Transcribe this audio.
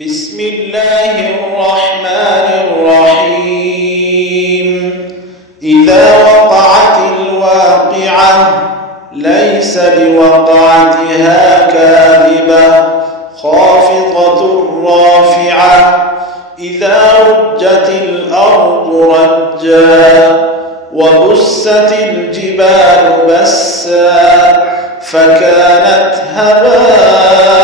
بسم الله الرحمن الرحيم إذا وقعت الواقعة ليس لوقعتها كاذبة خافضة رافعة إذا رجت الأرض رجا وبست الجبال بسا فكانت هباء